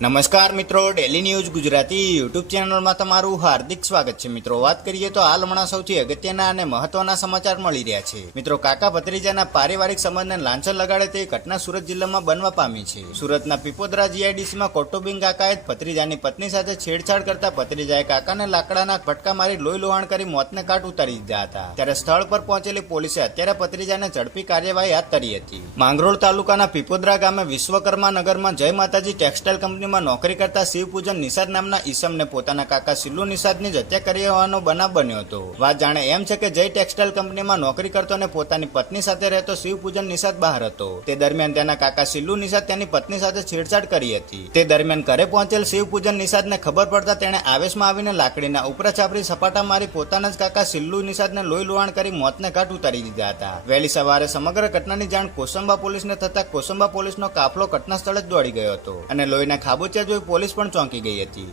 નમસ્કાર મિત્રો, daily news Gujarati YouTube ચેનલમાં તમારું હાર્દિક સ્વાગત છે। મિત્રો વાત કરીએ તો હાલ હમણાં સૌથી અગત્યના અને મહત્વના સમાચાર મળી રહ્યા છે। મિત્રો કાકા ભત્રીજાના પારિવારિક સંબંધને લાંછન લગાડે તે ઘટના સુરત જિલ્લામાં બનવા પામી છે। સુરતના પીપોદરા જીઆઈડીસીમાં કૌટુંબિક કાકાએ ભત્રીજાની પત્ની સાથે છેડછાડ કરતા ભત્રીજાએ કાકાને લાકડાના ફટકા મારી લોહી લોહાણ કરી મોતને ઘાટ ઉતારી દીધા હતા। ત્યારે સ્થળ પર પહોંચેલી પોલીસે અત્યારે ભત્રીજાને ઝડપી કાર્યવાહી હાથ ધરી હતી। માંગરોળ તાલુકાના પીપોદરા ગામે વિશ્વકર્મા નગરમાં જય માતાજી ટેક્સટાઇલ કંપની નોકરી કરતા શિવપૂજન નિષાદ નામના ઈસમને પોતાના કાકા સિલ્લુ નિષાદની જ હત્યા કરી હોવાનો બનાવ બન્યો હતો। વાત જાણે એમ છે કે જય ટેક્સટાઇલ કંપનીમાં નોકરી કરતો અને પોતાની પત્ની સાથે રહેતો શિવપૂજન નિષાદ બહાર હતો। તે દરમિયાન તેના કાકા સિલ્લુ નિષાદ તેની પત્ની સાથે છેડછાડ કરી હતી। તે દરમિયાન ઘરે પહોંચેલ શિવપૂજન નિષાદને ખબર પડતા તેણે આવેશમાં આવીને લાકડીના ઉપરા છાપરી સપાટા મારી પોતાના જ કાકા સિલ્લુ નિષાદને લોહી લોહાણ કરી મોતને ઘાટ ઉતારી દીધા હતા। વહેલી સવારે સમગ્ર ઘટનાની જાણ કોસંબા પોલીસને થતા કોસંબા પોલીસનો કાફલો ઘટના સ્થળે જ દોડી ગયો હતો અને લોહીના ખાબોચિયા જોઈ પોલીસ પણ ચોંકી ગઈ હતી।